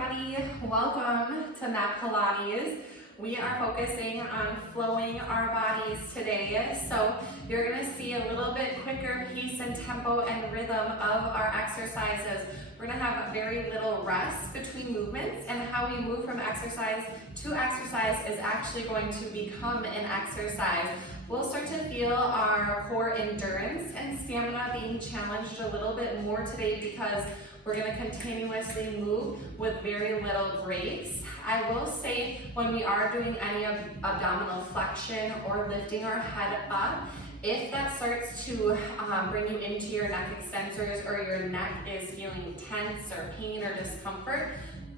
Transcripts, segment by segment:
everybody, welcome to Mat Pilates. We are focusing on flowing our bodies today, so you're going to see a little bit quicker pace and tempo and rhythm of our exercises. We're going to have very little rest between movements, and how we move from exercise to exercise is actually going to become an exercise. We'll start to feel our core endurance and stamina being challenged a little bit more today because we're going to continuously move with very little breaks. I will say when we are doing any abdominal flexion or lifting our head up, if that starts to bring you into your neck extensors or your neck is feeling tense or pain or discomfort,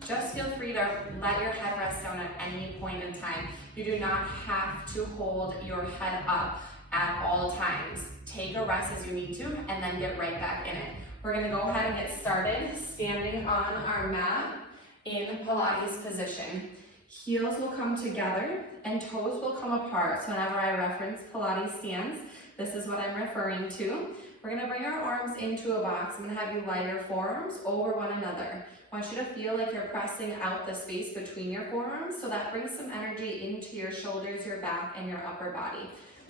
just feel free to let your head rest down at any point in time. You do not have to hold your head up at all times. Take a rest as you need to and then get right back in it. We're going to go ahead and get started standing on our mat in Pilates position. Heels will come together and toes will come apart. So whenever I reference Pilates stance, this is what I'm referring to. We're going to bring our arms into a box. I'm going to have you lie your forearms over one another. I want you to feel like you're pressing out the space between your forearms, so that brings some energy into your shoulders, your back, and your upper body.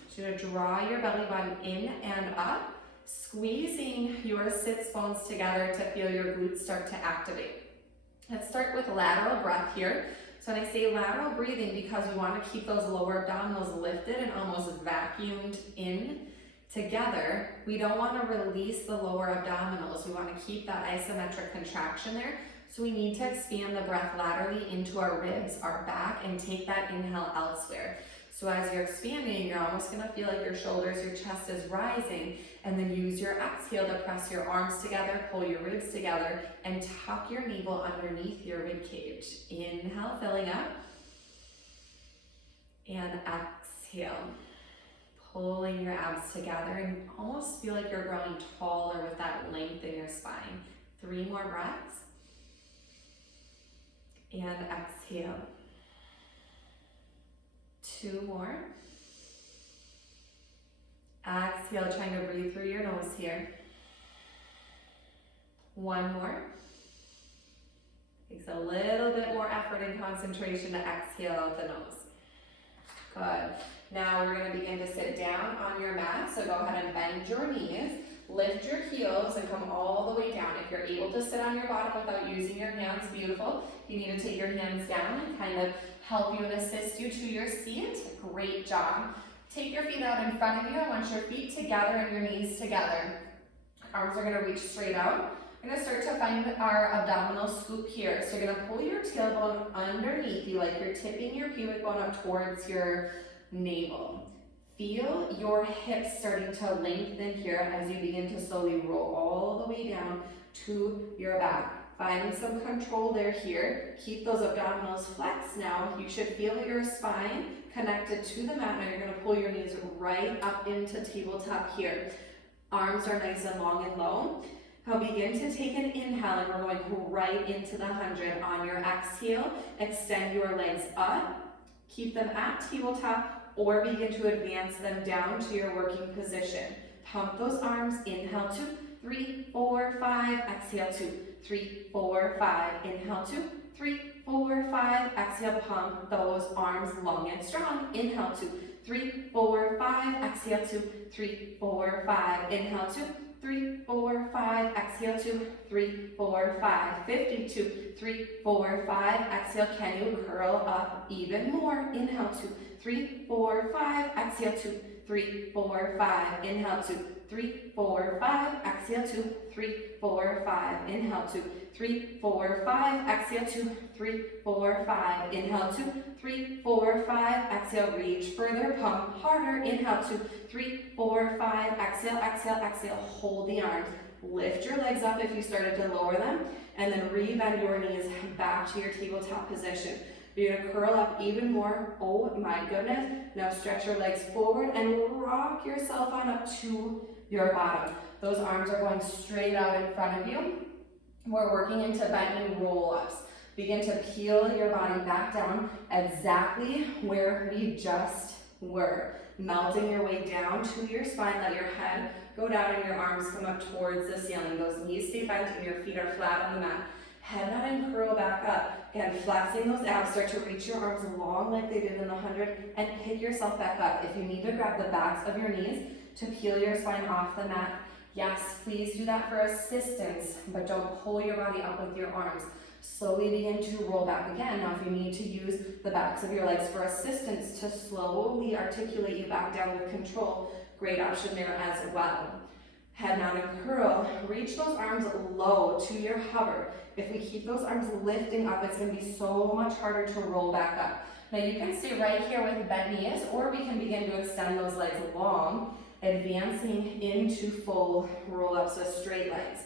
So you're going to draw your belly button in and up, squeezing your sits bones together to feel your glutes start to activate. Let's start with lateral breath here. So when I say lateral breathing, because we want to keep those lower abdominals lifted and almost vacuumed in together, we don't want to release the lower abdominals. We want to keep that isometric contraction there. So we need to expand the breath laterally into our ribs, our back, and take that inhale elsewhere. So as you're expanding, you're almost going to feel like your shoulders, your chest is rising, and then use your exhale to press your arms together, pull your ribs together, and tuck your navel underneath your rib cage. Inhale, filling up, and exhale, pulling your abs together, and almost feel like you're growing taller with that length in your spine. 3 more breaths, and exhale. 2 more. Exhale, trying to breathe through your nose here. 1 more. Takes a little bit more effort and concentration to exhale out the nose. Good. Now we're going to begin to sit down on your mat. So go ahead and bend your knees, lift your heels, and come all the way down. If you're able to sit on your bottom without using your hands, beautiful. You need to take your hands down and kind of help you and assist you to your seat. Great job. Take your feet out in front of you. I want your feet together and your knees together. Arms are going to reach straight out. We're going to start to find our abdominal scoop here. So you're going to pull your tailbone underneath you like you're tipping your pubic bone up towards your navel. Feel your hips starting to lengthen here as you begin to slowly roll all the way down to your back. Finding some control there here. Keep those abdominals flexed now. You should feel your spine connected to the mat. Now you're going to pull your knees right up into tabletop here. Arms are nice and long and low. Now begin to take an inhale, and we're going right into the 100. On your exhale, extend your legs up. Keep them at tabletop, or begin to advance them down to your working position. Pump those arms. Inhale 2, 3, 4, 5. Exhale 2, 3, 4, 5. Inhale 2, 3, 4, 5. Exhale, pump those arms long and strong. Inhale 2, 3, 4, 5. Exhale 2, 3, 4, 5. Inhale 2, 3, 4, 5. Exhale 2, 3, 4, 5. 52, 3, 4, 5. Exhale, can you curl up even more? Inhale 2, 3, 4, 5. Exhale 2, 3, 4, 5. Inhale 2, 3, 4, 5. Exhale 2, 3, 4, 5. Inhale 2, 3, 4, 5. Exhale 2, 3, 4, 5. Inhale 2, 3, 4, 5. Exhale, reach further, pump harder. Inhale 2, 3, 4, 5. Exhale, exhale, exhale. Hold the arms. Lift your legs up if you started to lower them, and then re-bend your knees back to your tabletop position. You're going to curl up even more. Oh my goodness. Now stretch your legs forward and rock yourself on up to your bottom. Those arms are going straight out in front of you. We're working into bending roll-ups. Begin to peel your body back down exactly where we just were. Melting your way down to your spine. Let your head go down and your arms come up towards the ceiling. Those knees stay bent and your feet are flat on the mat. Head nod and curl back up. Again, flexing those abs, start to reach your arms long like they did in the 100 and pick yourself back up. If you need to grab the backs of your knees to peel your spine off the mat, yes, please do that for assistance, but don't pull your body up with your arms. Slowly begin to roll back again. Now, if you need to use the backs of your legs for assistance to slowly articulate you back down with control, great option there as well. Head nod and curl. Reach those arms low to your hover. If we keep those arms lifting up, it's going to be so much harder to roll back up. Now, you can stay right here with bent knees, or we can begin to extend those legs long, advancing into full roll-ups with straight legs.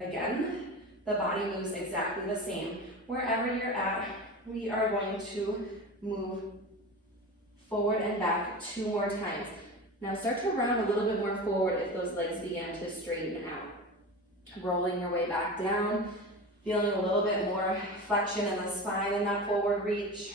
Again, the body moves exactly the same. Wherever you're at, we are going to move forward and back 2 more times. Now start to round a little bit more forward if those legs begin to straighten out. Rolling your way back down, feeling a little bit more flexion in the spine in that forward reach.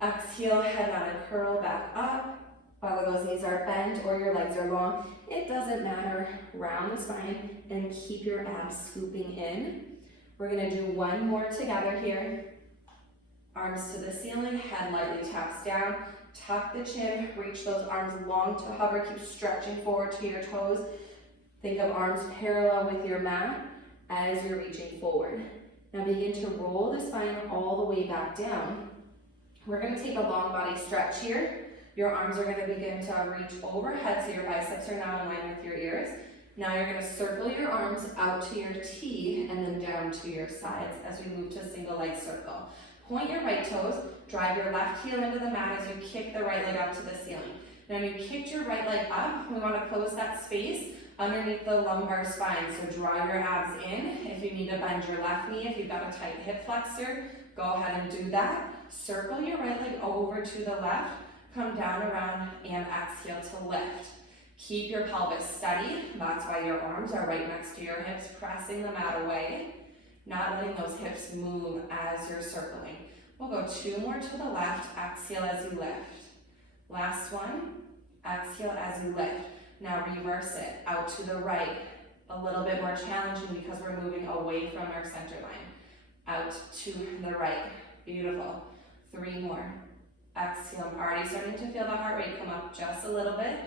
Exhale, head nod and curl back up. Whether those knees are bent or your legs are long, it doesn't matter. Round the spine and keep your abs scooping in. We're gonna do 1 more together here. Arms to the ceiling, head lightly taps down. Tuck the chin, reach those arms long to hover, keep stretching forward to your toes. Think of arms parallel with your mat as you're reaching forward. Now begin to roll the spine all the way back down. We're gonna take a long body stretch here. Your arms are going to begin to reach overhead, so your biceps are now in line with your ears. Now you're going to circle your arms out to your T and then down to your sides as we move to single leg circle. Point your right toes, drive your left heel into the mat as you kick the right leg up to the ceiling. Now you kicked your right leg up, we want to close that space underneath the lumbar spine. So draw your abs in. If you need to bend your left knee, if you've got a tight hip flexor, go ahead and do that. Circle your right leg over to the left. Come down around and exhale to lift. Keep your pelvis steady. That's why your arms are right next to your hips, pressing the mat away, not letting those hips move as you're circling. We'll go 2 more to the left. Exhale as you lift. Last one. Exhale as you lift. Now reverse it out to the right. A little bit more challenging because we're moving away from our center line. Out to the right. Beautiful. 3 more. Exhale. I'm already starting to feel the heart rate come up just a little bit.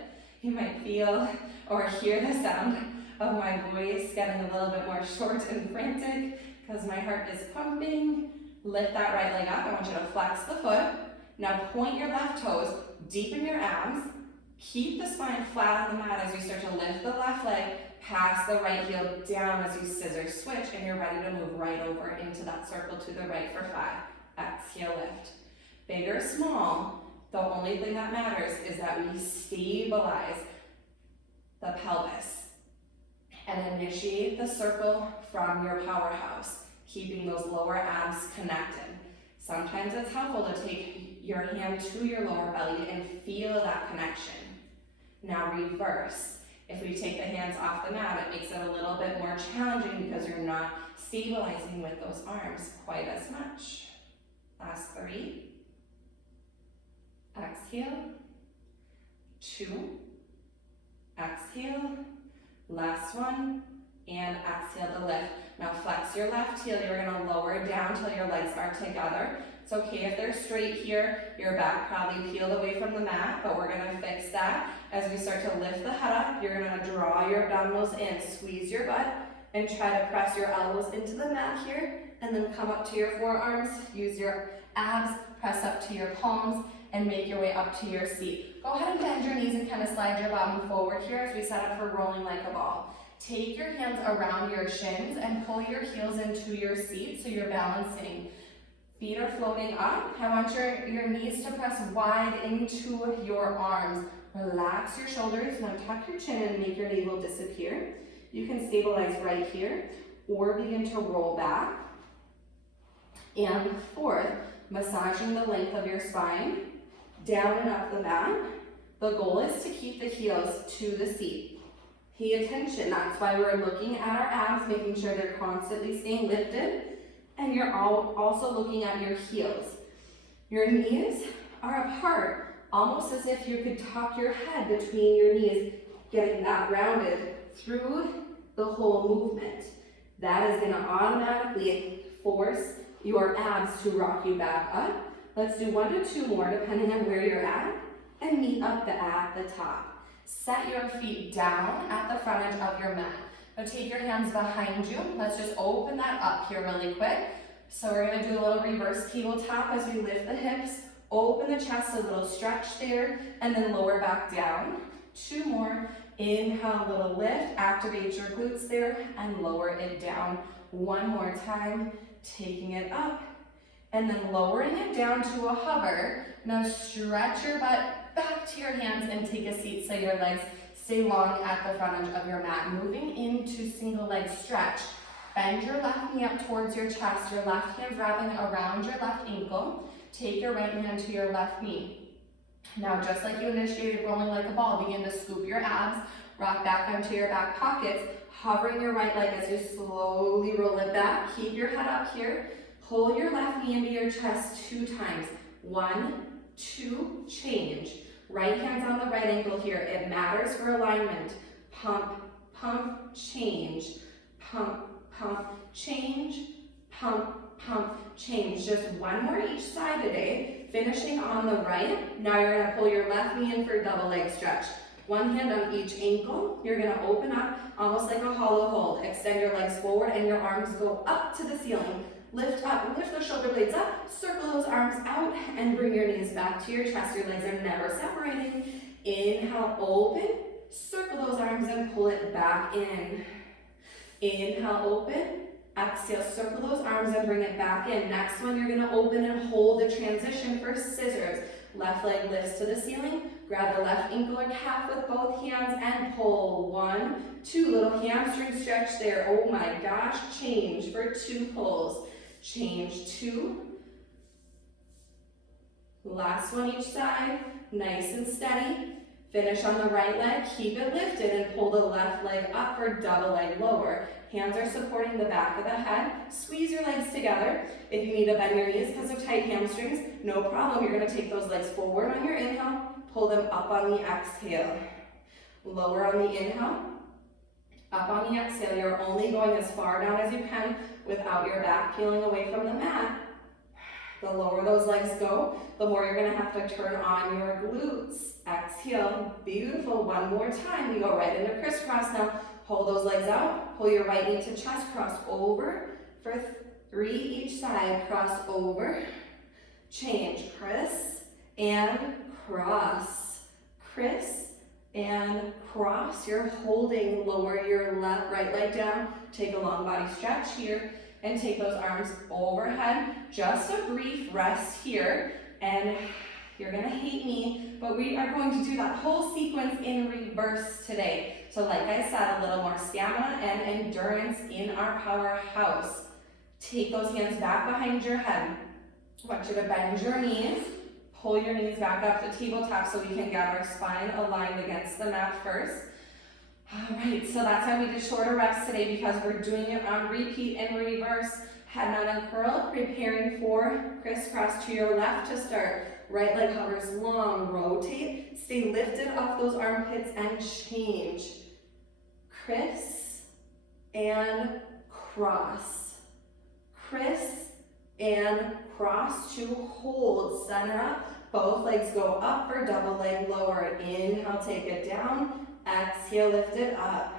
You might feel or hear the sound of my voice getting a little bit more short and frantic because my heart is pumping. Lift that right leg up. I want you to flex the foot. Now point your left toes, deepen your abs. Keep the spine flat on the mat as you start to lift the left leg, pass the right heel down as you scissor switch, and you're ready to move right over into that circle to the right for 5. Exhale, lift. Big or small, the only thing that matters is that we stabilize the pelvis and initiate the circle from your powerhouse, keeping those lower abs connected. Sometimes it's helpful to take your hand to your lower belly and feel that connection. Now reverse. If we take the hands off the mat, it makes it a little bit more challenging because you're not stabilizing with those arms quite as much. Last 3. Exhale. 2. Exhale. Last one. And exhale to lift. Now flex your left heel. You're going to lower it down until your legs are together. It's okay if they're straight here. Your back probably peeled away from the mat, but we're going to fix that. As we start to lift the head up, you're going to draw your abdominals in. Squeeze your butt and try to press your elbows into the mat here. And then come up to your forearms. Use your abs. Press up to your palms and make your way up to your seat. Go ahead and bend your knees and kind of slide your bottom forward here as we set up for rolling like a ball. Take your hands around your shins and pull your heels into your seat so you're balancing. Feet are floating up. I want your knees to press wide into your arms. Relax your shoulders. Now tuck your chin and make your navel disappear. You can stabilize right here or begin to roll back. And 4th, massaging the length of your spine, down and up the mat. The goal is to keep the heels to the seat. Pay attention. That's why we're looking at our abs, making sure they're constantly staying lifted. And you're also looking at your heels. Your knees are apart, almost as if you could tuck your head between your knees, getting that rounded through the whole movement. That is gonna automatically force your abs to rock you back up. Let's do 1 to 2 more depending on where you're at, and meet up at the top. Set your feet down at the front edge of your mat. Now take your hands behind you. Let's just open that up here really quick. So we're gonna do a little reverse tabletop as we lift the hips, open the chest, a little stretch there, and then lower back down. 2 more. Inhale, a little lift, activate your glutes there, and lower it down. 1 more time, taking it up, and then lowering it down to a hover. Now stretch your butt back to your hands and take a seat so your legs stay long at the front edge of your mat. Moving into single leg stretch. Bend your left knee up towards your chest, your left hand wrapping around your left ankle. Take your right hand to your left knee. Now, just like you initiated rolling like a ball, begin to scoop your abs, rock back onto your back pockets, hovering your right leg as you slowly roll it back. Keep your head up here. Pull your left knee into your chest 2 times. 1, 2, change. Right hand's on the right ankle here. It matters for alignment. Pump, pump, change. Pump, pump, change. Pump, pump, change. Just 1 more each side today. Finishing on the right. Now you're gonna pull your left knee in for a double leg stretch. 1 hand on each ankle. You're gonna open up almost like a hollow hold. Extend your legs forward and your arms go up to the ceiling. Lift up, lift those shoulder blades up, circle those arms out, and bring your knees back to your chest. Your legs are never separating. Inhale, open, circle those arms and pull it back in. Inhale, open, exhale, circle those arms and bring it back in. Next one, you're gonna open and hold the transition for scissors. Left leg lifts to the ceiling, grab the left ankle or calf with both hands and pull. 1, 2, little hamstring stretch there. Oh my gosh, change for 2 pulls. Change 2. Last one each side, nice and steady. Finish on the right leg, keep it lifted and pull the left leg up for double leg lower. Hands are supporting the back of the head. Squeeze your legs together. If you need to bend your knees because of tight hamstrings, no problem. You're gonna take those legs forward on your inhale, pull them up on the exhale. Lower on the inhale, up on the exhale. You're only going as far down as you can without your back peeling away from the mat. The lower those legs go, the more you're gonna have to turn on your glutes. Exhale, beautiful, 1 more time. You go right into crisscross now. Pull those legs out, pull your right knee to chest, cross over for 3 each side, cross over, change, criss and cross, criss and cross. You're holding, lower your right leg down, take a long body stretch here, and take those arms overhead. Just a brief rest here, and you're gonna hate me, but we are going to do that whole sequence in reverse today. So like I said, a little more stamina and endurance in our powerhouse. Take those hands back behind your head. I want you to bend your knees, pull your knees back up to tabletop so we can get our spine aligned against the mat first. All right, so that's how we did shorter reps today because we're doing it on repeat and reverse. Head nod and curl, preparing for crisscross to your left to start. Right leg hovers long, rotate, stay lifted off those armpits and change. Criss and cross. Criss and cross to hold. Center up, both legs go up for double leg lower. Inhale, take it down. Exhale, lift it up.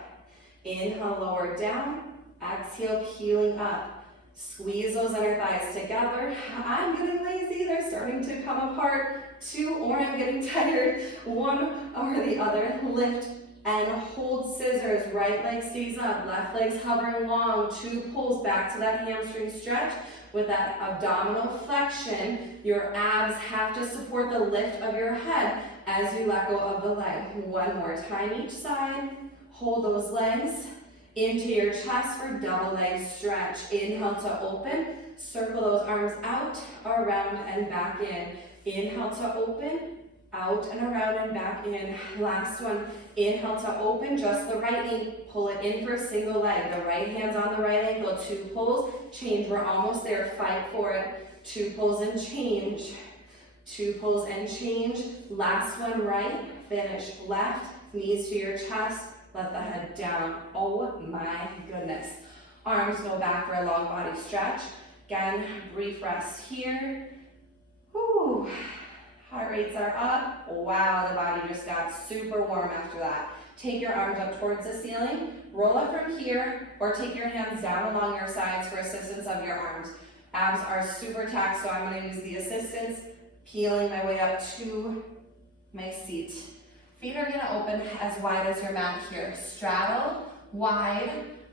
Inhale, lower down. Exhale, peeling up. Squeeze those inner thighs together. I'm getting lazy, they're starting to come apart. 2, or I'm getting tired. 1 or the other. Lift and hold scissors. Right leg stays up, left leg's hovering long. 2 pulls back to that hamstring stretch. With that abdominal flexion, your abs have to support the lift of your head as you let go of the leg. 1 more time each side. Hold those legs into your chest for double leg stretch. Inhale to open, circle those arms out, around and back in. Inhale to open, out and around and back in. Last one, inhale to open, just the right knee, pull it in for a single leg. The right hand's on the right ankle, 2 pulls, change, we're almost there, fight for it. 2 pulls and change, 2 pulls and change. Last one, right, finish, left, knees to your chest, let the head down. Oh my goodness. Arms go back for a long body stretch. Again, brief rest here. Whew. Heart rates are up. Wow, the body just got super warm after that. Take your arms up towards the ceiling. Roll up from here, or take your hands down along your sides for assistance of your arms. Abs are super taxed, so I'm going to use the assistance, peeling my way up to my seat. Feet are going to open as wide as your mat here. Straddle, wide,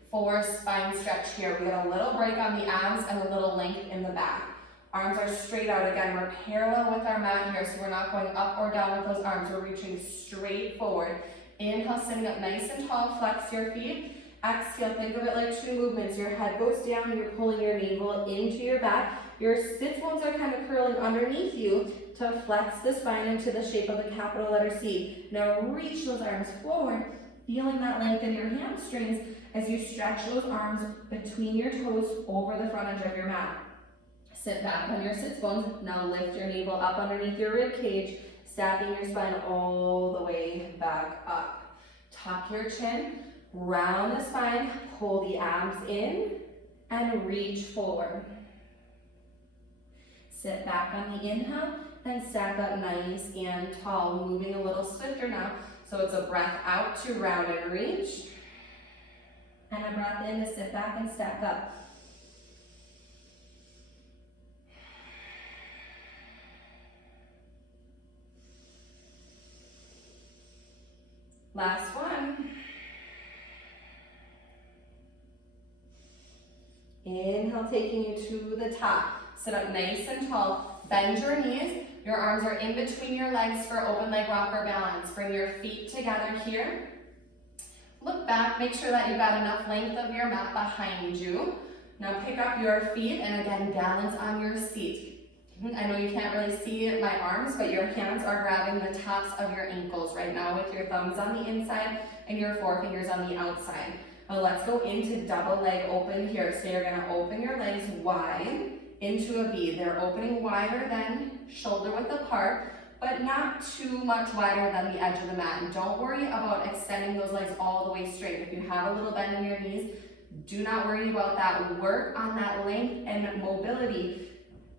for spine stretch here. We got a little break on the abs and a little length in the back. Arms are straight out. Again, we're parallel with our mat here, so we're not going up or down with those arms. We're reaching straight forward. Inhale, sitting up nice and tall, flex your feet. Exhale, think of it like two movements. Your head goes down, you're pulling your navel into your back. Your sits bones are kind of curling underneath you to flex the spine into the shape of the capital letter C. Now reach those arms forward, feeling that length in your hamstrings as you stretch those arms between your toes over the front edge of your mat. Sit back on your sits bones. Now lift your navel up underneath your rib cage, stacking your spine all the way back up. Tuck your chin, round the spine, pull the abs in, and reach forward. Sit back on the inhale, and stack up nice and tall, moving a little swifter now. So it's a breath out to round and reach, and a breath in to sit back and stack up. Last one. Inhale, taking you to the top. Sit up nice and tall. Bend your knees. Your arms are in between your legs for open leg rocker balance. Bring your feet together here. Look back. Make sure that you've got enough length of your mat behind you. Now pick up your feet and again balance on your seat. I know you can't really see my arms, but your hands are grabbing the tops of your ankles right now with your thumbs on the inside and your forefingers on the outside. Now let's go into double leg open here. So you're going to open your legs wide into a V. They're opening wider than shoulder width apart, but not too much wider than the edge of the mat. And don't worry about extending those legs all the way straight. If you have a little bend in your knees, do not worry about that. Work on that length and mobility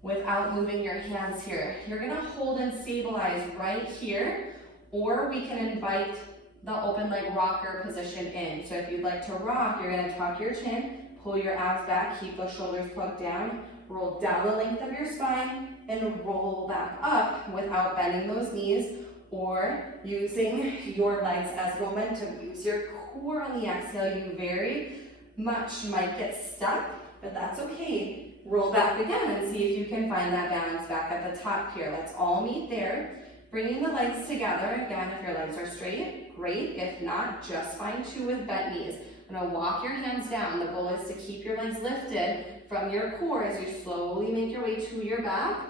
without moving your hands here. You're gonna hold and stabilize right here, or we can invite the open leg rocker position in. So if you'd like to rock, you're gonna tuck your chin, pull your abs back, keep those shoulders plugged down, roll down the length of your spine, and roll back up without bending those knees or using your legs as momentum. Use your core on the exhale. You very much might get stuck, but that's okay. Roll back again and see if you can find that balance back at the top here. Let's all meet there. Bringing the legs together. Again, if your legs are straight, great. If not, just find two with bent knees. I'm gonna walk your hands down. The goal is to keep your legs lifted from your core as you slowly make your way to your back.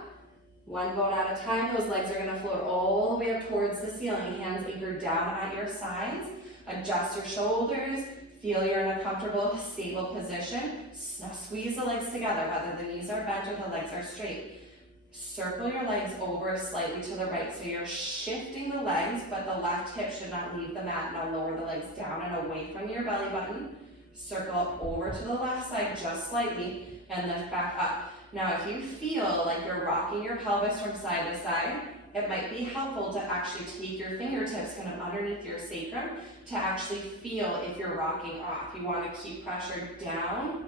One bone at a time. Those legs are gonna float all the way up towards the ceiling. Hands anchored down at your sides. Adjust your shoulders. Feel you're in a comfortable, stable position. Now squeeze the legs together, whether the knees are bent or the legs are straight. Circle your legs over slightly to the right, so you're shifting the legs, but the left hip should not leave the mat. Now lower the legs down and away from your belly button. Circle over to the left side just slightly, and lift back up. Now if you feel like you're rocking your pelvis from side to side, it might be helpful to actually take your fingertips kind of underneath your sacrum to actually feel if you're rocking off. You want to keep pressure down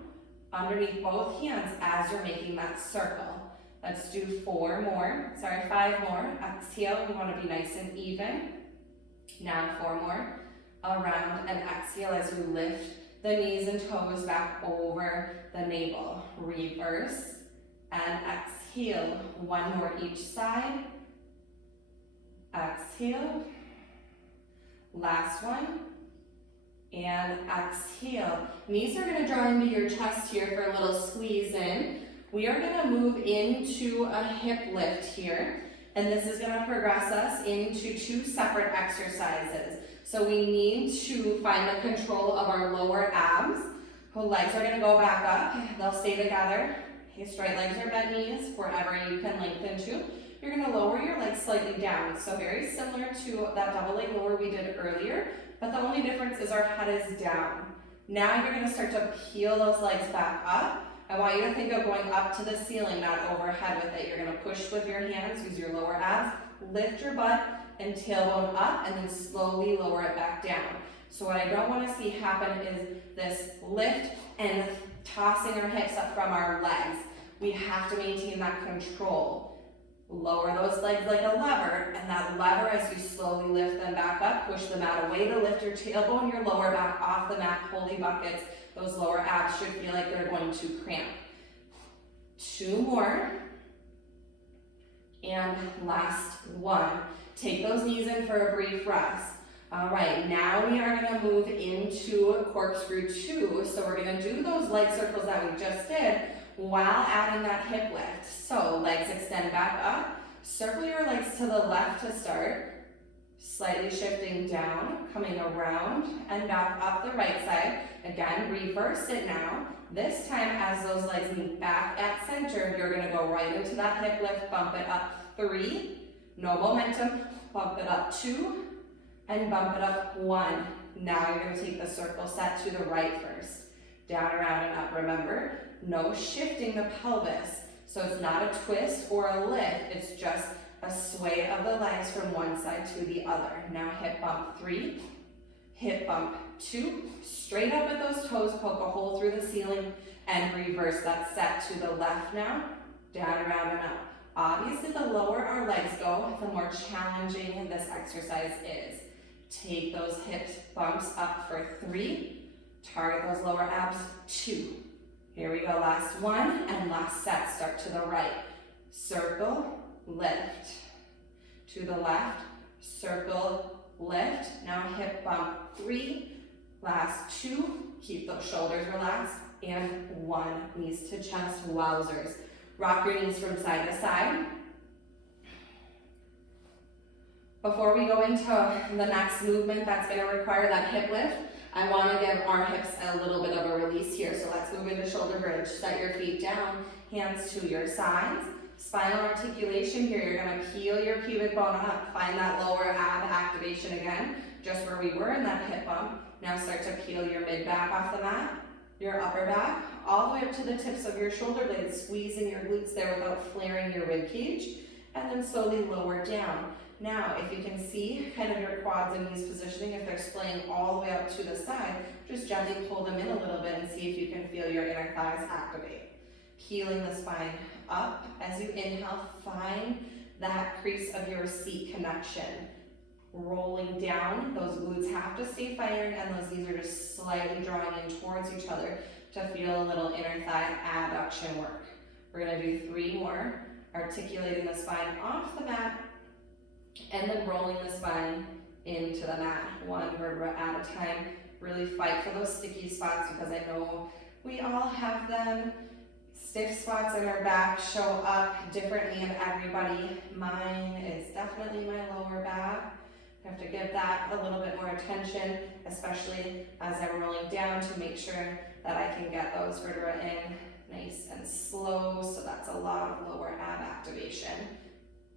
underneath both hands as you're making that circle. Let's do 5 more. Exhale, you want to be nice and even. Now 4 more. Around and exhale as you lift the knees and toes back over the navel. Reverse and exhale. 1 more each side. Exhale. Last one. And exhale. Knees are going to draw into your chest here for a little squeeze in. We are going to move into a hip lift here. And this is going to progress us into 2 separate exercises. So we need to find the control of our lower abs. The legs are going to go back up. They'll stay together. Okay, straight legs or bent knees, wherever you can lengthen to. You're going to lower your legs slightly down. So very similar to that double leg lower we did earlier, but the only difference is our head is down. Now you're gonna start to peel those legs back up. I want you to think of going up to the ceiling, not overhead with it. You're gonna push with your hands, use your lower abs, lift your butt and tailbone up, and then slowly lower it back down. So what I don't wanna see happen is this lift and tossing our hips up from our legs. We have to maintain that control. Lower those legs like a lever, and that lever, as you slowly lift them back up, push the mat away to lift your tailbone, your lower back off the mat, holy buckets. Those lower abs should feel like they're going to cramp. 2 more. And last one. Take those knees in for a brief rest. All right, now we are gonna move into corkscrew 2. So we're gonna do those leg circles that we just did while adding that hip lift. So legs extend back up. Circle your legs to the left to start. Slightly shifting down, coming around and back up the right side. Again, reverse it now. This time, as those legs meet back at center, you're gonna go right into that hip lift, bump it up 3, no momentum, bump it up 2, and bump it up 1. Now you're gonna take the circle set to the right first. Down, around, and up. Remember, no shifting the pelvis. So it's not a twist or a lift, it's just a sway of the legs from one side to the other. Now hip bump 3, hip bump 2, straight up with those toes, poke a hole through the ceiling, and reverse that set to the left now, down, around, and up. Obviously, the lower our legs go, the more challenging this exercise is. Take those hip bumps up for 3, target those lower abs, 2. Here we go, last one, and last set, start to the right. Circle, lift, to the left, circle, lift. Now hip bump 3, last 2, keep those shoulders relaxed, and 1, knees to chest, wowzers. Rock your knees from side to side. Before we go into the next movement that's gonna require that hip lift, I wanna give our hips a little bit of a release here. So let's move into shoulder bridge. Set your feet down, hands to your sides. Spinal articulation here, you're gonna peel your pubic bone up, find that lower ab activation again, just where we were in that hip bump. Now start to peel your mid back off the mat, your upper back, all the way up to the tips of your shoulder blades, squeezing your glutes there without flaring your rib cage, and then slowly lower down. Now, if you can see kind of your quads and knees positioning, if they're splaying all the way out to the side, just gently pull them in a little bit and see if you can feel your inner thighs activate. Peeling the spine up. As you inhale, find that crease of your seat connection. Rolling down, those glutes have to stay firing, and those knees are just slightly drawing in towards each other to feel a little inner thigh abduction work. We're gonna do 3 more. Articulating the spine off the mat, and then rolling the spine into the mat, 1 vertebra at a time. Really fight for those sticky spots because I know we all have them. Stiff spots in our back show up differently in everybody. Mine is definitely my lower back. I have to give that a little bit more attention, especially as I'm rolling down, to make sure that I can get those vertebrae in nice and slow. So that's a lot of lower ab activation.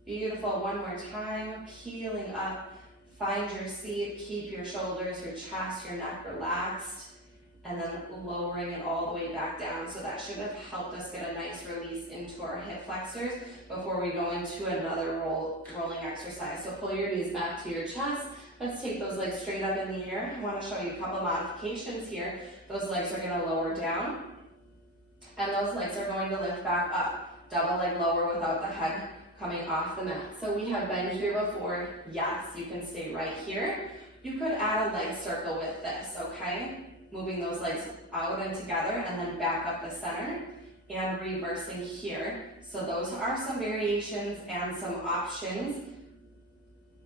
Beautiful, 1 more time, peeling up, find your seat, keep your shoulders, your chest, your neck relaxed, and then lowering it all the way back down. So that should have helped us get a nice release into our hip flexors before we go into another rolling exercise. So pull your knees back to your chest. Let's take those legs straight up in the air. I want to show you a couple modifications here. Those legs are going to lower down, and those legs are going to lift back up. Double leg lower without the head coming off the mat. So we have been here before. Yes, you can stay right here. You could add a leg circle with this, okay? Moving those legs out and together, and then back up the center, and reversing here. So those are some variations and some options,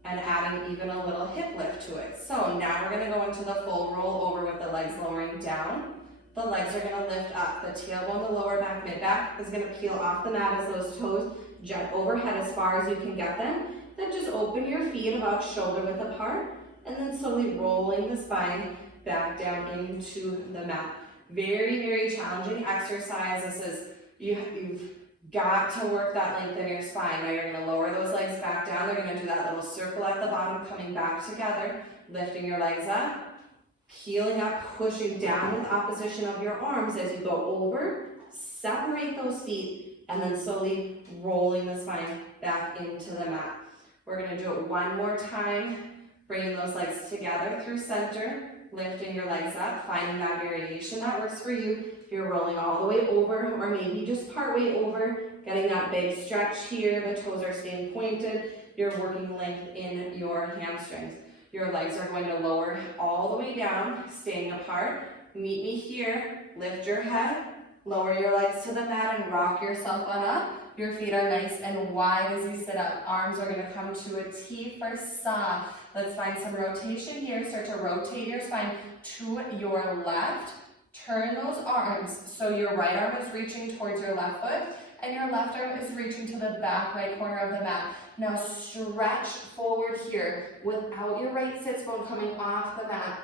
and adding even a little hip lift to it. So now we're gonna go into the full roll over with the legs lowering down. The legs are gonna lift up. The tailbone, the lower back, mid back is gonna peel off the mat as those toes jut overhead as far as you can get them. Then just open your feet about shoulder width apart, and then slowly rolling the spine back down into the mat. Very, very challenging exercise. This is, you've got to work that length in your spine. Now you're gonna lower those legs back down. They're gonna do that little circle at the bottom, coming back together, lifting your legs up, Peeling up, pushing down with opposition of your arms as you go over, separate those feet, and then slowly rolling the spine back into the mat. We're gonna do it one more time, bringing those legs together through center, lifting your legs up, finding that variation that works for you. If you're rolling all the way over, or maybe just part way over, getting that big stretch here, the toes are staying pointed, you're working length in your hamstrings. Your legs are going to lower all the way down, staying apart. Meet me here, lift your head, lower your legs to the mat and rock yourself on up. Your feet are nice and wide as you sit up. Arms are gonna come to a T for sa. Let's find some rotation here. Start to rotate your spine to your left. Turn those arms so your right arm is reaching towards your left foot and your left arm is reaching to the back right corner of the mat. Now stretch forward here without your right sits bone coming off the mat.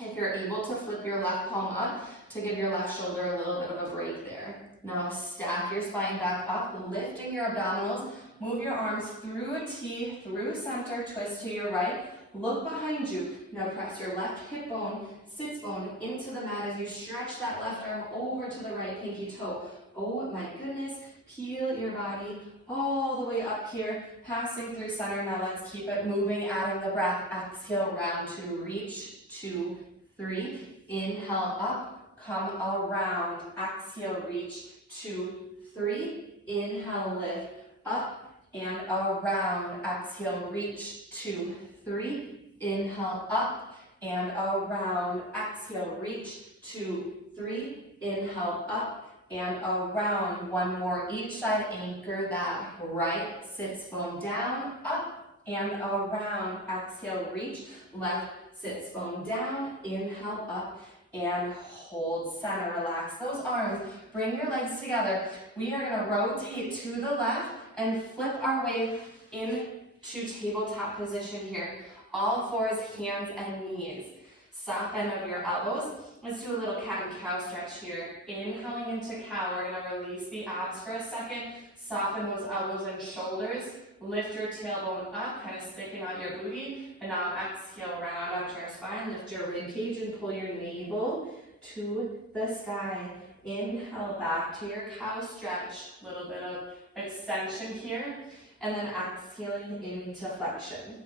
If you're able to flip your left palm up to give your left shoulder a little bit of a break there. Now stack your spine back up, lifting your abdominals. Move your arms through a T, through center, twist to your right. Look behind you. Now press your left hip bone, sits bone into the mat as you stretch that left arm over to the right pinky toe. Oh my goodness, peel your body all the way up here, passing through center. Now let's keep it moving, adding the breath. Exhale, round two, reach, 2, 3. Inhale up, come around. Exhale, reach, 2, 3. Inhale, lift, up and around. Exhale, reach, 2, 3. Inhale, up and around. Exhale, reach, 2, 3. Inhale, up and around. One more each side. Anchor that right sits bone down, up and around. Exhale, reach, left sits bone down. Inhale, up and hold center. Relax those arms. Bring your legs together. We are going to rotate to the left and flip our way into tabletop position here. All fours, hands and knees. Soft bend of your elbows. Let's do a little cat and cow stretch here. Inhaling into cow, we're going to release the abs for a second. Soften those elbows and shoulders. Lift your tailbone up, kind of sticking out your booty. And now exhale, round out your spine. Lift your rib cage and pull your navel to the sky. Inhale back to your cow stretch. A little bit of extension here. And then exhaling into flexion.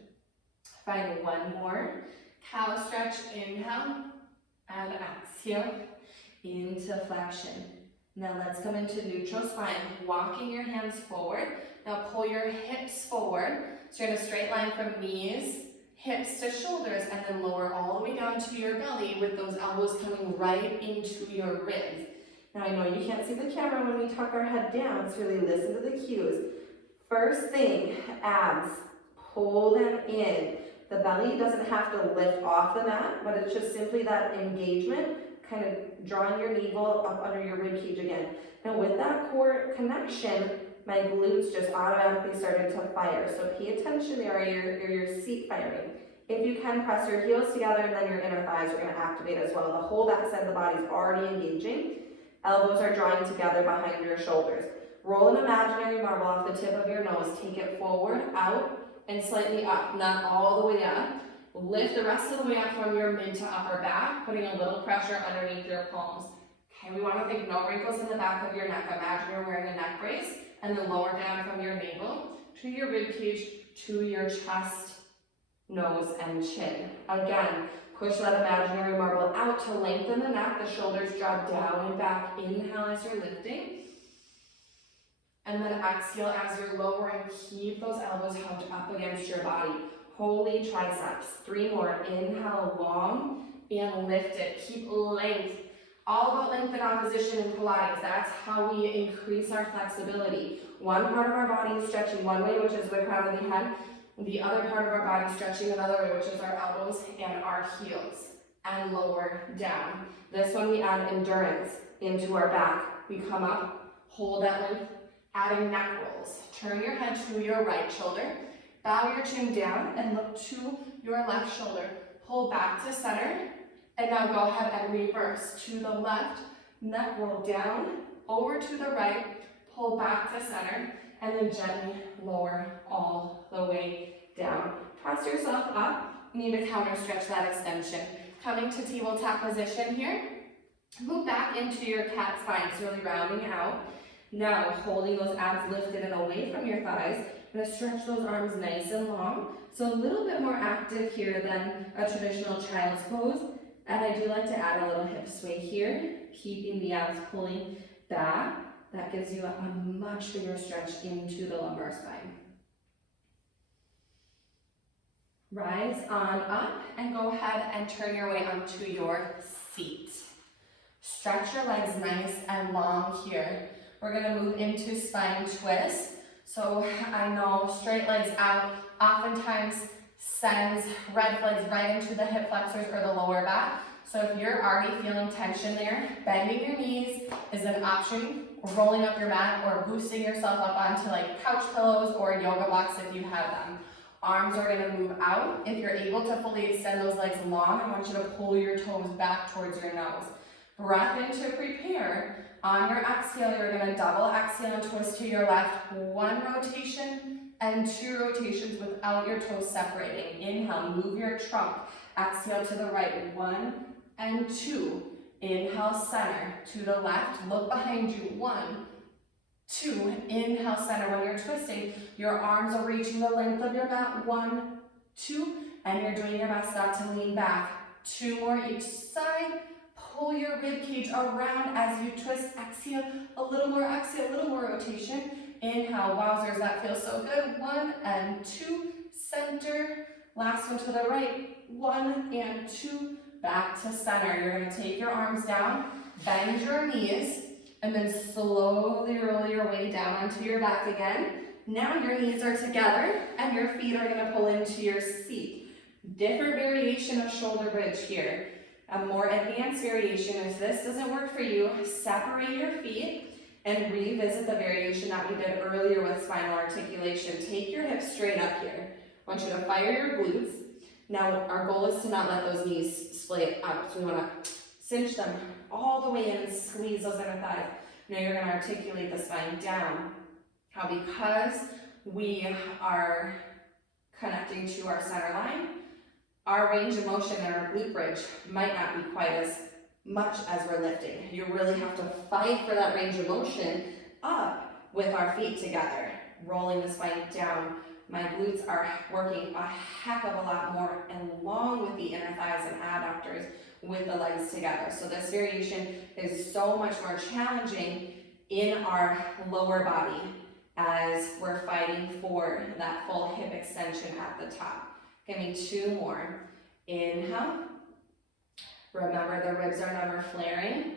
Find one more. Cow stretch, inhale. And exhale into flexion. Now let's come into neutral spine, walking your hands forward. Now pull your hips forward. So you're in a straight line from knees, hips to shoulders, and then lower all the way down to your belly with those elbows coming right into your ribs. Now I know you can't see the camera when we tuck our head down, so really listen to the cues. First thing, abs, pull them in. The belly doesn't have to lift off the mat, but it's just simply that engagement, kind of drawing your navel up under your rib cage again. Now with that core connection, my glutes just automatically started to fire. So pay attention there, your seat firing. If you can, press your heels together and then your inner thighs are going to activate as well. The whole back side of the body is already engaging. Elbows are drawing together behind your shoulders. Roll an imaginary marble off the tip of your nose. Take it forward, out, and slightly up, not all the way up. Lift the rest of the way up from your mid to upper back, putting a little pressure underneath your palms. Okay, we want to think no wrinkles in the back of your neck. Imagine you're wearing a neck brace, and then lower down from your navel to your rib cage, to your chest, nose, and chin. Again, push that imaginary marble out to lengthen the neck. The shoulders drop down and back. Inhale as you're lifting. And then exhale as you're lowering. Keep those elbows hugged up against your body. Holy triceps. 3 more. Inhale long and lift it. Keep length. All about length and opposition in Pilates. That's how we increase our flexibility. One part of our body is stretching one way, which is the crown of the head. The other part of our body stretching another way, which is our elbows and our heels. And lower down. This one we add endurance into our back. We come up, hold that length. Adding neck rolls. Turn your head to your right shoulder. Bow your chin down and look to your left shoulder. Pull back to center. And now go ahead and reverse to the left. Neck roll down, over to the right. Pull back to center. And then gently lower all the way down. Press yourself up. You need to counter stretch that extension. Coming to tabletop position here. Move back into your cat spine, so really rounding out. Now, holding those abs lifted and away from your thighs. I'm going to stretch those arms nice and long. So a little bit more active here than a traditional child's pose. And I do like to add a little hip sway here, keeping the abs pulling back. That gives you a much bigger stretch into the lumbar spine. Rise on up and go ahead and turn your way onto your seat. Stretch your legs nice and long here. We're going to move into spine twist. So I know straight legs out oftentimes sends red flags right into the hip flexors or the lower back. So if you're already feeling tension there, bending your knees is an option. Rolling up your mat or boosting yourself up onto like couch pillows or yoga blocks if you have them. Arms are going to move out. If you're able to fully extend those legs long, I want you to pull your toes back towards your nose. Breath in to prepare. On your exhale, you're going to double exhale and twist to your left. 1 rotation and 2 rotations without your toes separating. Inhale, move your trunk. Exhale to the right. 1 and 2. Inhale, center. To the left, look behind you. 1, 2. Inhale, center. When you're twisting, your arms are reaching the length of your mat. 1, 2. And you're doing your best not to lean back. 2 more each side. Pull your rib cage around as you twist. Exhale, a little more exhale, a little more rotation. Inhale, wowzers, that feels so good. 1 and 2, center. Last one to the right. 1 and 2, back to center. You're going to take your arms down, bend your knees, and then slowly roll your way down onto your back again. Now your knees are together and your feet are going to pull into your seat. Different variation of shoulder bridge here. A more advanced variation, if this doesn't work for you, separate your feet and revisit the variation that we did earlier with spinal articulation. Take your hips straight up here. I want you to fire your glutes. Now our goal is to not let those knees split out. So we want to cinch them all the way in and squeeze those inner thighs. Now you're going to articulate the spine down. Now because we are connecting to our center line, our range of motion and our glute bridge might not be quite as much as we're lifting. You really have to fight for that range of motion up with our feet together, rolling the spine down. My glutes are working a heck of a lot more along with the inner thighs and adductors with the legs together. So this variation is so much more challenging in our lower body as we're fighting for that full hip extension at the top. Give me 2 more. Inhale. Remember the ribs are never flaring.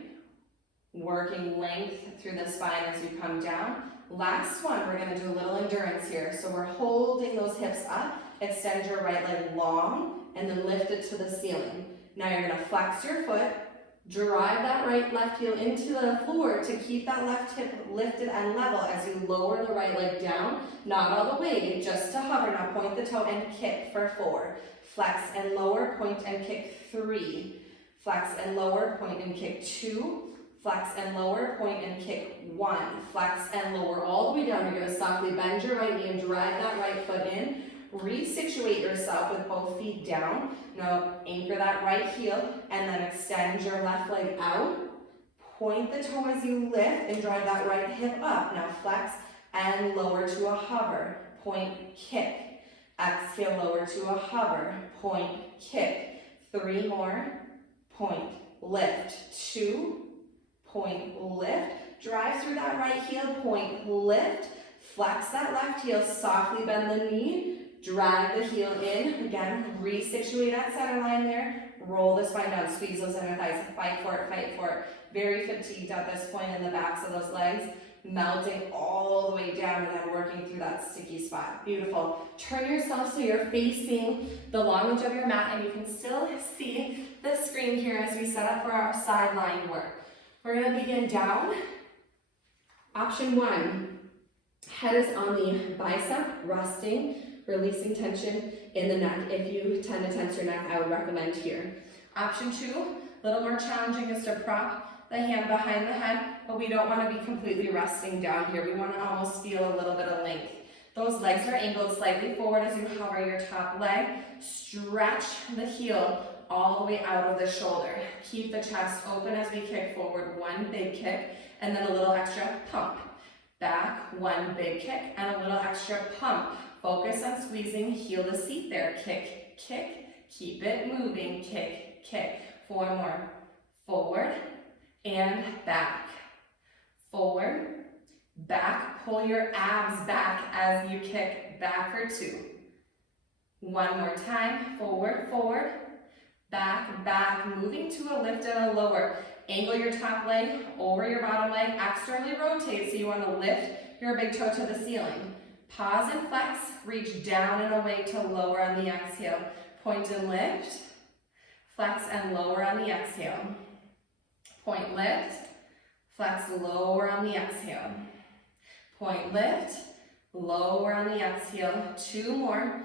Working length through the spine as you come down. Last one, we're going to do a little endurance here. So we're holding those hips up. Extend your right leg long and then lift it to the ceiling. Now you're going to flex your foot. Drive that right left heel into the floor to keep that left hip lifted and level as you lower the right leg down. Not all the way, just to hover. Now point the toe and kick for 4. Flex and lower, point and kick 3. Flex and lower, point and kick 2. Flex and lower, point and kick 1. Flex and lower all the way down. You're going to softly bend your right knee and drive that right foot in. Resituate yourself with both feet down. Now anchor that right heel and then extend your left leg out. Point the toe as you lift and drive that right hip up. Now flex and lower to a hover. Point, kick. Exhale, lower to a hover. Point, kick. 3 more. Point, lift. 2. Point, lift. Drive through that right heel. Point, lift. Flex that left heel. Softly bend the knee. Drag the heel in. Again, resituate at center line there. Roll the spine down. Squeeze those inner thighs. Fight for it, fight for it. Very fatigued at this point in the backs of those legs. Melting all the way down and then working through that sticky spot. Beautiful. Turn yourself so you're facing the long edge of your mat and you can still see the screen here as we set up for our sideline work. We're going to begin down. Option 1. Head is on the bicep, resting, releasing tension in the neck. If you tend to tense your neck, I would recommend here. Option 2, a little more challenging, is to prop the hand behind the head, but we don't want to be completely resting down here. We want to almost feel a little bit of length. Those legs are angled slightly forward as you hover your top leg. Stretch the heel all the way out of the shoulder. Keep the chest open as we kick forward, one big kick, and then a little extra pump. Back, one big kick, and a little extra pump. Focus on squeezing, heel to seat there. Kick, kick, keep it moving, kick, kick. 4 more. Forward and back. Forward, back. Pull your abs back as you kick, back for 2. 1 more time. Forward, forward, back, back. Moving to a lift and a lower. Angle your top leg over your bottom leg. Externally rotate, so you want to lift your big toe to the ceiling. Pause and flex. Reach down and away to lower on the exhale. Point and lift. Flex and lower on the exhale. Point, lift. Flex, lower on the exhale. Point, lift. Lower on the exhale. 2 more.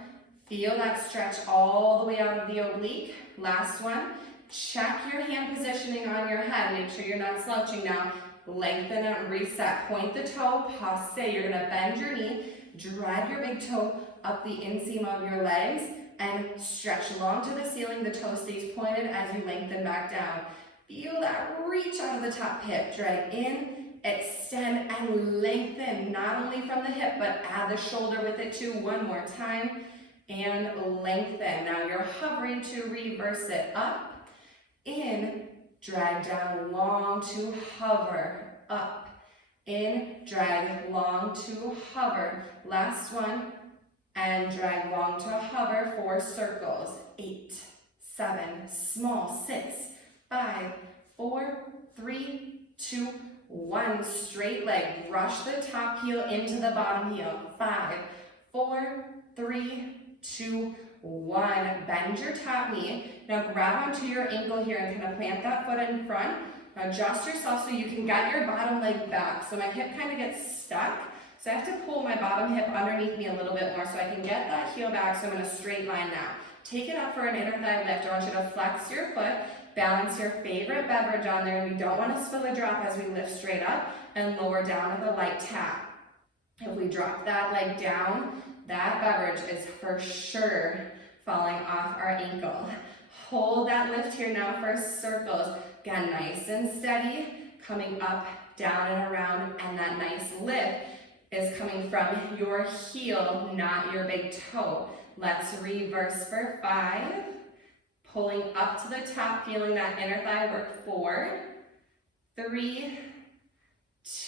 Feel that stretch all the way out of the oblique. Last one. Check your hand positioning on your head. Make sure you're not slouching now. Lengthen and reset. Point the toe. Passe. You're going to bend your knee. Drag your big toe up the inseam of your legs and stretch long to the ceiling. The toe stays pointed as you lengthen back down. Feel that reach out of the top hip. Drag in, extend, and lengthen. Not only from the hip, but add the shoulder with it too. 1 more time. And lengthen. Now you're hovering to reverse it up. In, drag down long to hover, up, in, drag long to hover, last one, and drag long to hover 4 circles, 8, 7, small, 6, 5, 4, 3, 2, 1, straight leg, brush the top heel into the bottom heel, 5, 4, 3, 2, 1, bend your top knee. Now grab onto your ankle here and kind of plant that foot in front. Adjust yourself so you can get your bottom leg back. So my hip kind of gets stuck. So I have to pull my bottom hip underneath me a little bit more so I can get that heel back so I'm in a straight line now. Take it up for an inner thigh lift. I want you to flex your foot, balance your favorite beverage on there. We don't want to spill a drop as we lift straight up and lower down with a light tap. If we drop that leg down, that beverage is for sure falling off our ankle. Hold that lift here now for circles. Again, nice and steady, coming up, down and around, and that nice lift is coming from your heel, not your big toe. Let's reverse for 5. Pulling up to the top, feeling that inner thigh work. 4, 3,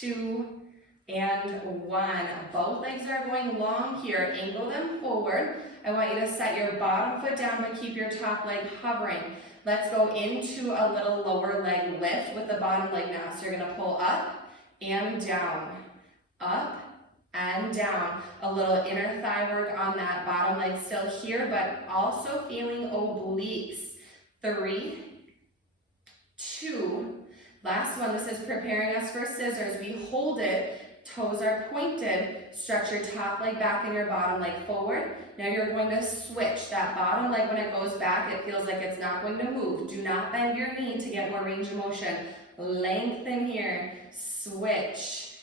2, and 1. Both legs are going long here. Angle them forward. I want you to set your bottom foot down, but keep your top leg hovering. Let's go into a little lower leg lift with the bottom leg now. So you're going to pull up and down, up and down. A little inner thigh work on that bottom leg still here, but also feeling obliques. 3, 2, last one. This is preparing us for scissors. We hold it. Toes are pointed. Stretch your top leg back and your bottom leg forward. Now you're going to switch. That bottom leg, when it goes back, it feels like it's not going to move. Do not bend your knee to get more range of motion. Lengthen here. Switch.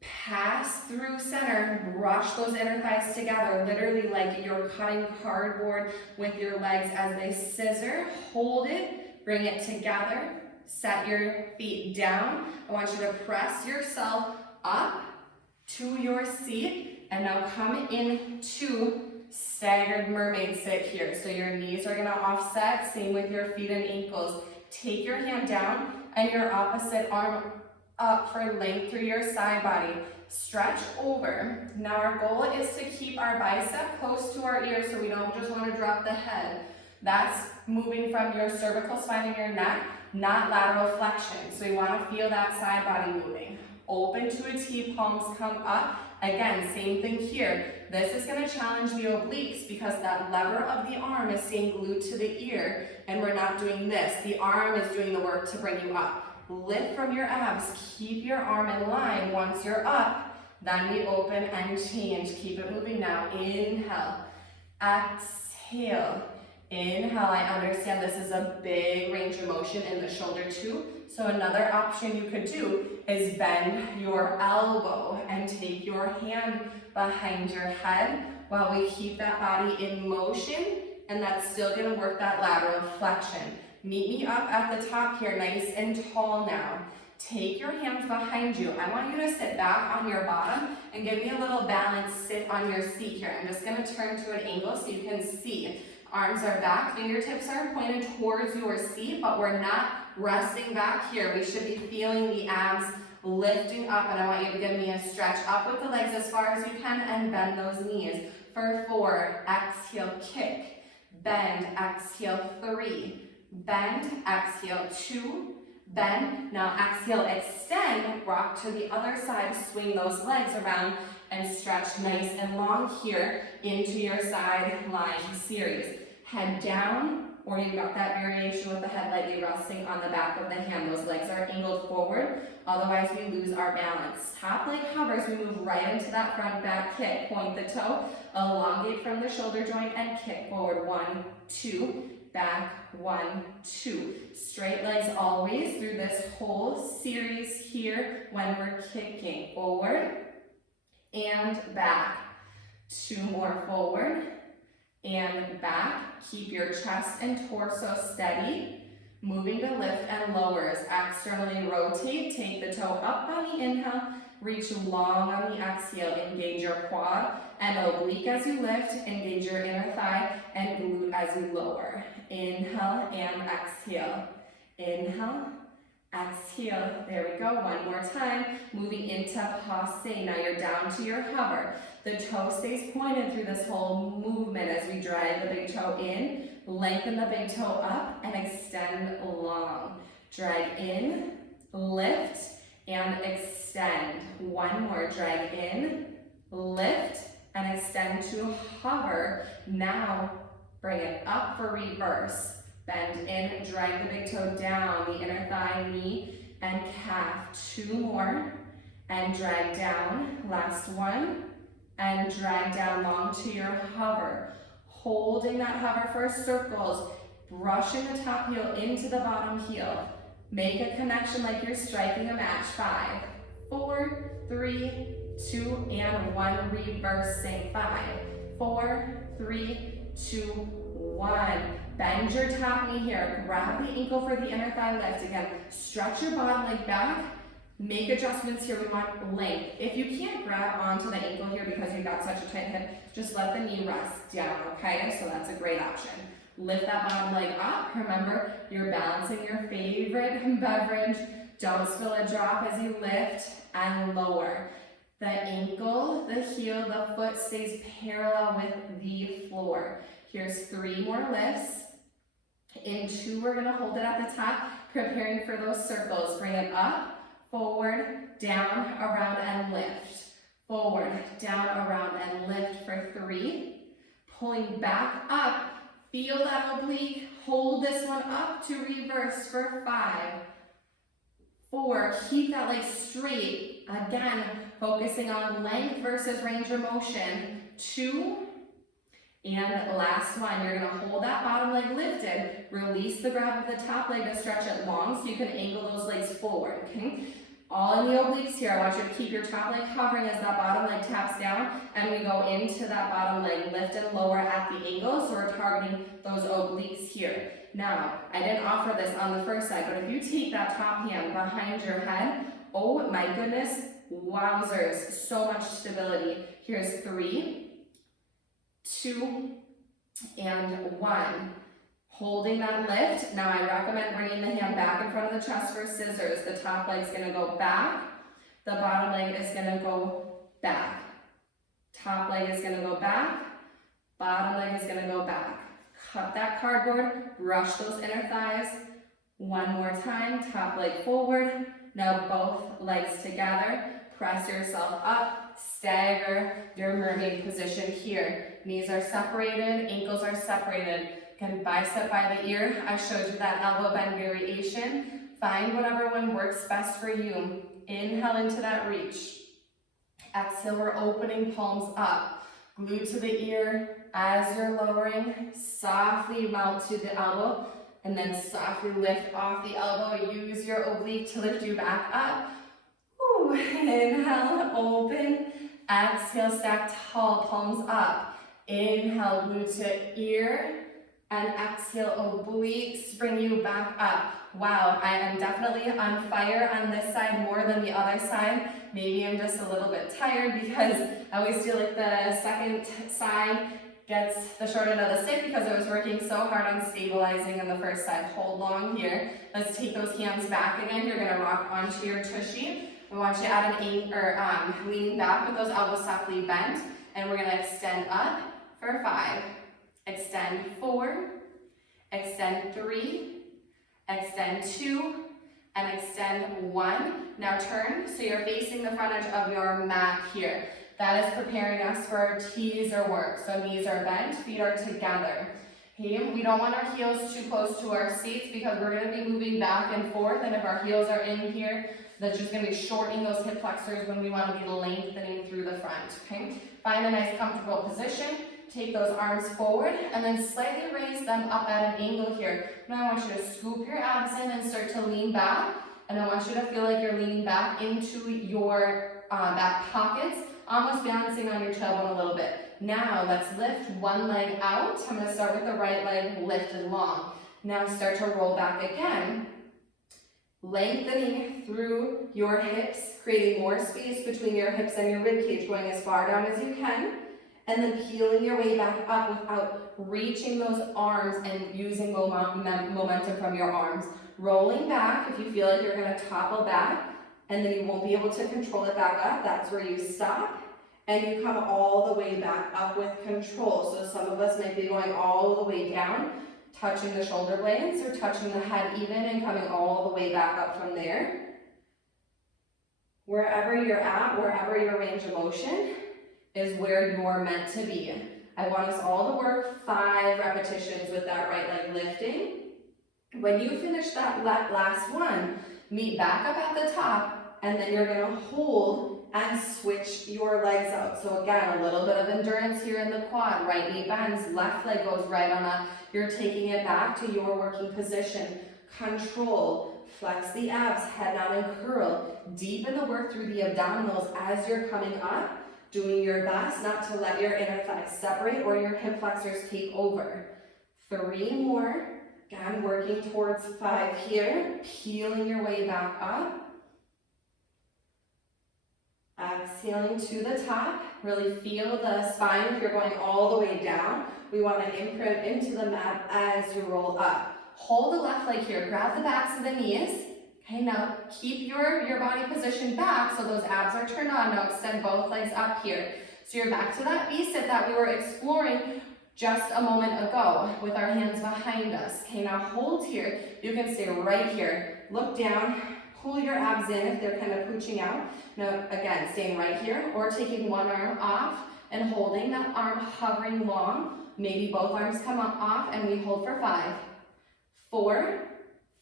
Pass through center. Brush those inner thighs together. Literally like you're cutting cardboard with your legs as they scissor. Hold it. Bring it together. Set your feet down. I want you to press yourself up to your seat, and now come into staggered mermaid sit here. So your knees are going to offset, same with your feet and ankles. Take your hand down and your opposite arm up for length through your side body. Stretch over. Now our goal is to keep our bicep close to our ear so we don't just want to drop the head. That's moving from your cervical spine and your neck, not lateral flexion. So we want to feel that side body moving. Open to a T, palms come up. Again, same thing here. This is going to challenge the obliques because that lever of the arm is staying glued to the ear, and we're not doing this. The arm is doing the work to bring you up. Lift from your abs. Keep your arm in line. Once you're up, then we open and change. Keep it moving now. Inhale. Exhale. Inhale. I understand this is a big range of motion in the shoulder too. So another option you could do is bend your elbow and take your hand behind your head while we keep that body in motion. and that's still gonna work that lateral flexion. Meet me up at the top here, nice and tall now. Take your hands behind you. I want you to sit back on your bottom and give me a little balance sit on your seat here. I'm just gonna turn to an angle so you can see. Arms are back, fingertips are pointed towards your seat, but we're not resting back here. We should be feeling the abs lifting up, and I want you to give me a stretch up with the legs as far as you can and bend those knees. For 4, exhale, kick, bend, exhale, 3, bend, exhale, 2, bend. Now exhale, extend, rock to the other side, swing those legs around and stretch nice and long here into your side lying series. Head down, or you've got that variation with the head lightly resting on the back of the hand. Those legs are angled forward, otherwise we lose our balance. Top leg hovers, we move right into that front back kick. Point the toe, elongate from the shoulder joint and kick forward. 1, 2, back, 1, 2. Straight legs always through this whole series here when we're kicking. Forward and back. 2 more forward and back. Keep your chest and torso steady. Moving to lift and lowers. Externally rotate, take the toe up on the inhale, reach long on the exhale. Engage your quad and oblique as you lift, engage your inner thigh and glute as you lower. Inhale and exhale. Inhale, exhale. There we go. One more time. Moving into passe. Now you're down to your hover. The toe stays pointed through this whole movement as we drive the big toe in, lengthen the big toe up, and extend long. Drag in, lift, and extend. One more. Drag in, lift, and extend to hover. Now bring it up for reverse. Bend in, drag the big toe down, the inner thigh, knee, and calf. 2 more, and drag down. Last one, and drag down long to your hover. Holding that hover for circles, brushing the top heel into the bottom heel. Make a connection like you're striking a match. 5, 4, 3, 2, and 1. Reversing. 5, 4, 3, 2, 1. Bend your top knee here. Grab the ankle for the inner thigh lift. Again, stretch your bottom leg back. Make adjustments here. We want length. If you can't grab onto the ankle here because you've got such a tight hip, just let the knee rest down, okay? So that's a great option. Lift that bottom leg up. Remember, you're balancing your favorite beverage. Don't spill a drop as you lift and lower. The ankle, the heel, the foot stays parallel with the floor. Here's 3 more lifts. In 2, we're gonna hold it at the top, preparing for those circles. Bring it up, forward, down, around, and lift. Forward, down, around, and lift for 3. Pulling back up, feel that oblique. Hold this one up to reverse for 5. 4, keep that leg straight. Again, focusing on length versus range of motion. 2, and last one. You're gonna hold that bottom leg lifted, release the grab of the top leg to stretch it long so you can angle those legs forward, okay? All in the obliques here. I want you to keep your top leg hovering as that bottom leg taps down, and we go into that bottom leg lift and lower at the angle, so we're targeting those obliques here. Now, I didn't offer this on the first side, but if you take that top hand behind your head, oh my goodness, wowzers, so much stability. Here's 3, 2, and 1. Holding that lift. Now I recommend bringing the hand back in front of the chest for scissors. The top leg's gonna go back. The bottom leg is gonna go back. Top leg is gonna go back. Bottom leg is gonna go back. Cut that cardboard, brush those inner thighs. One more time, top leg forward. Now both legs together. Press yourself up, stagger your mermaid position here. Knees are separated, ankles are separated. Again, bicep by the ear. I showed you that elbow bend variation. Find whatever one works best for you. Inhale into that reach. Exhale, we're opening palms up. Glute to the ear as you're lowering. Softly mount to the elbow and then softly lift off the elbow. Use your oblique to lift you back up. Woo. Inhale, open. Exhale, stack tall, palms up. Inhale, glute to ear. And exhale, obliques, bring you back up. Wow, I am definitely on fire on this side more than the other side. Maybe I'm just a little bit tired because I always feel like the second side gets the short end of the stick because I was working so hard on stabilizing on the first side. Hold long here. Let's take those hands back again. You're gonna rock onto your tushy. I want you to add an leaning back with those elbows softly bent. And we're gonna extend up for 5. Extend 4, extend 3, extend 2, and extend 1. Now turn so you're facing the front edge of your mat here. That is preparing us for our teaser work. So knees are bent, feet are together. Okay, we don't want our heels too close to our seats because we're going to be moving back and forth, and if our heels are in here, that's just going to be shortening those hip flexors when we want to be lengthening through the front. Okay, find a nice comfortable position. Take those arms forward and then slightly raise them up at an angle here. Now I want you to scoop your abs in and start to lean back. And I want you to feel like you're leaning back into your back pockets, almost balancing on your tailbone a little bit. Now let's lift one leg out. I'm going to start with the right leg lifted long. Now start to roll back again. Lengthening through your hips, creating more space between your hips and your rib cage, going as far down as you can. And then peeling your way back up without reaching those arms and using momentum from your arms. Rolling back if you feel like you're going to topple back, and then you won't be able to control it back up. That's where you stop, and you come all the way back up with control. So some of us might be going all the way down, touching the shoulder blades or touching the head even, and coming all the way back up from there. Wherever you're at, wherever your range of motion is where you're meant to be. I want us all to work 5 repetitions with that right leg lifting. When you finish that last one, meet back up at the top, and then you're gonna hold and switch your legs out. So again, a little bit of endurance here in the quad. Right knee bends, left leg goes right on up. You're taking it back to your working position. Control, flex the abs, head down and curl. Deepen the work through the abdominals as you're coming up. Doing your best not to let your inner thighs separate or your hip flexors take over. 3 more. Again, working towards 5 here. Peeling your way back up. Exhaling to the top. Really feel the spine if you're going all the way down. We want to imprint into the mat as you roll up. Hold the left leg here. Grab the backs of the knees. Okay, now keep your body positioned back so those abs are turned on. Now extend both legs up here. So you're back to that V-sit that we were exploring just a moment ago with our hands behind us. Okay, now hold here. You can stay right here. Look down, pull your abs in if they're kind of pooching out. Now again, staying right here or taking one arm off and holding that arm hovering long. Maybe both arms come up off and we hold for 5, 4,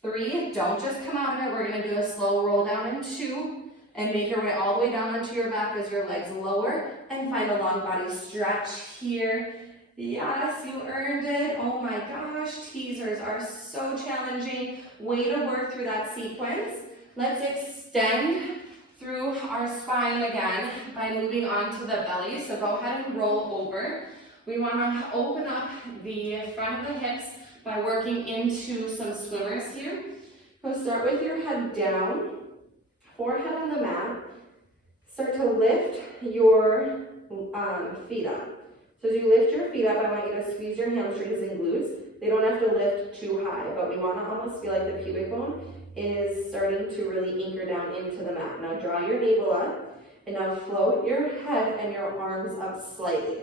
3, don't just come out of it. We're going to do a slow roll down in 2 and make your way all the way down onto your back as your legs lower and find a long body stretch here. Yes, you earned it. Oh my gosh, teasers are so challenging. Way to work through that sequence. Let's extend through our spine again by moving on to the belly. So go ahead and roll over. We want to open up the front of the hips by working into some swimmers here. So start with your head down, forehead on the mat. Start to lift your feet up. So as you lift your feet up, I want you to squeeze your hamstrings and glutes. They don't have to lift too high, but we want to almost feel like the pubic bone is starting to really anchor down into the mat. Now draw your navel up, and now float your head and your arms up slightly.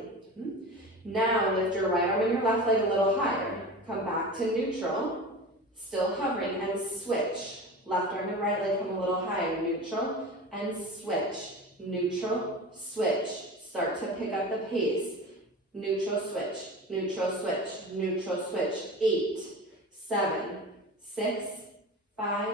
Now lift your right arm and your left leg a little higher. Come back to neutral, still hovering, and switch. Left arm and right leg come a little higher. Neutral and switch. Neutral, switch. Start to pick up the pace. Neutral, switch. Neutral, switch. Neutral, switch. 8, 7, 6, 5,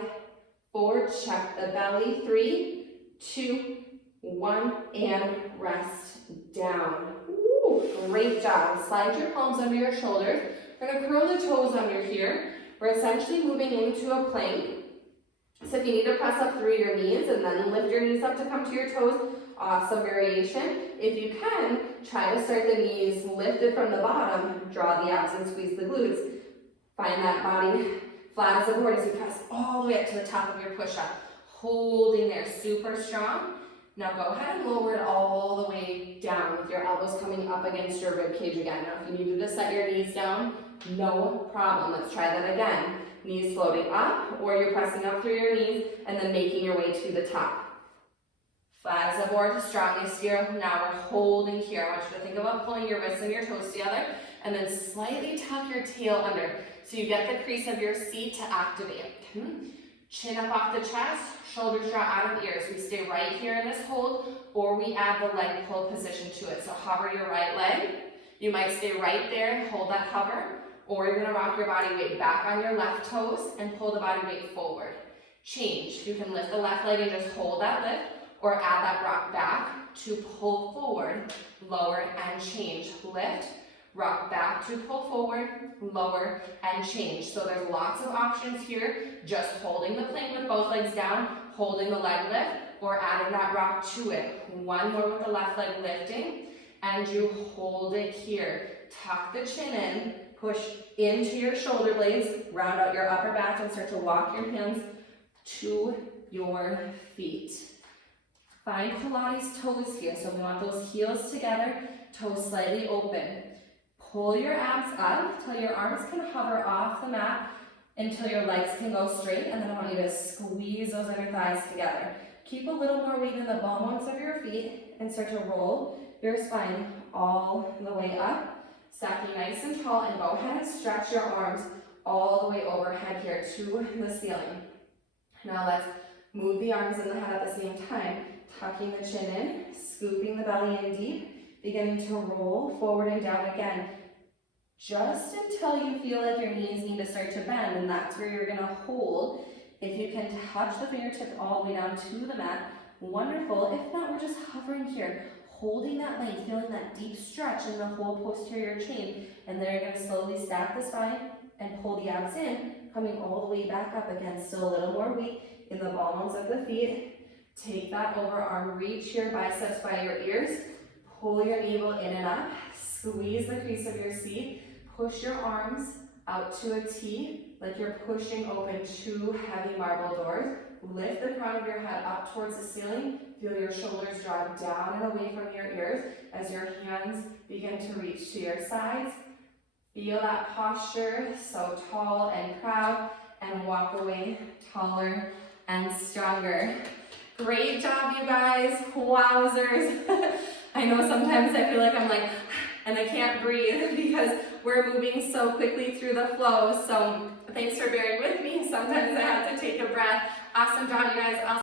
4. Check the belly. 3, 2, 1, and rest down. Ooh, great job. Slide your palms under your shoulders. We're going to curl the toes under here. We're essentially moving into a plank. So if you need to press up through your knees and then lift your knees up to come to your toes, awesome variation. If you can, try to start the knees lifted from the bottom, draw the abs and squeeze the glutes. Find that body flat as a board as you press all the way up to the top of your push-up. Holding there, super strong. Now go ahead and lower it all the way down with your elbows coming up against your rib cage again. Now if you needed to set your knees down, no problem. Let's try that again. Knees floating up, or you're pressing up through your knees and then making your way to the top. Flat as a board, strongest here. Now we're holding here. I want you to think about pulling your wrists and your toes together and then slightly tuck your tail under so you get the crease of your seat to activate. Chin up off the chest, shoulders draw out of ears. We stay right here in this hold, or we add the leg pull position to it. So hover your right leg. You might stay right there and hold that hover, or you're gonna rock your body weight back on your left toes and pull the body weight forward. Change. You can lift the left leg and just hold that lift, or add that rock back to pull forward, lower and change. Lift, rock back to pull forward, lower and change. So there's lots of options here. Just holding the plank with both legs down, holding the leg lift, or adding that rock to it. One more with the left leg lifting, and you hold it here. Tuck the chin in, push into your shoulder blades, round out your upper back and start to walk your hands to your feet. Find Pilates toes here. So we want those heels together, toes slightly open. Pull your abs up till your arms can hover off the mat until your legs can go straight, and then I want you to squeeze those inner thighs together. Keep a little more weight in the ball joints of your feet and start to roll your spine all the way up, stacking nice and tall, and go ahead and stretch your arms all the way overhead here to the ceiling. Now let's move the arms and the head at the same time, tucking the chin in, scooping the belly in deep, beginning to roll forward and down again, just until you feel like your knees need to start to bend, and that's where you're gonna hold. If you can touch the fingertips all the way down to the mat, wonderful. If not, we're just hovering here, holding that length, feeling that deep stretch in the whole posterior chain, and then you're gonna slowly stack the spine and pull the abs in, coming all the way back up again. Still a little more weight in the ball joints of the feet. Take that overarm, reach your biceps by your ears, pull your navel in and up, squeeze the crease of your seat, push your arms out to a T, like you're pushing open two heavy marble doors. Lift the crown of your head up towards the ceiling. Feel your shoulders draw down and away from your ears as your hands begin to reach to your sides. Feel that posture, so tall and proud, and walk away taller and stronger. Great job, you guys. Wowzers. I know sometimes I feel like I'm like, and I can't breathe because we're moving so quickly through the flow. So thanks for bearing with me. Sometimes I have to take a breath. Awesome job, you guys.